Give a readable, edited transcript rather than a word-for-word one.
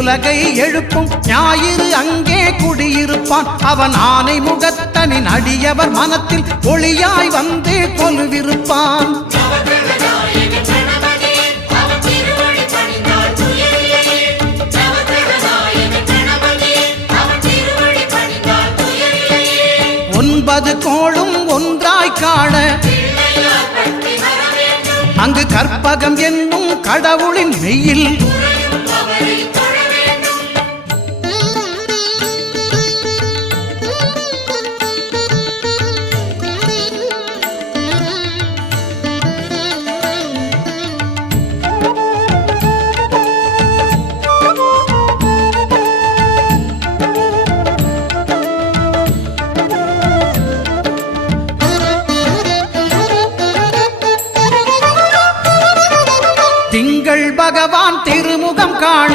உலகை எழுப்பும் ஞாயிறு அங்கே குடியிருப்பான். அவன் ஆனை முகத்தனின் அடியவர் மனத்தில் ஒளியாய் வந்து கொலுவிருப்பான். ஒன்பது கோளும் ஒன்றாய் காண அங்கு கற்பகம் என்னும் கடவுளின் மெய்யில் திங்கள் பகவான் திருமுகம் காண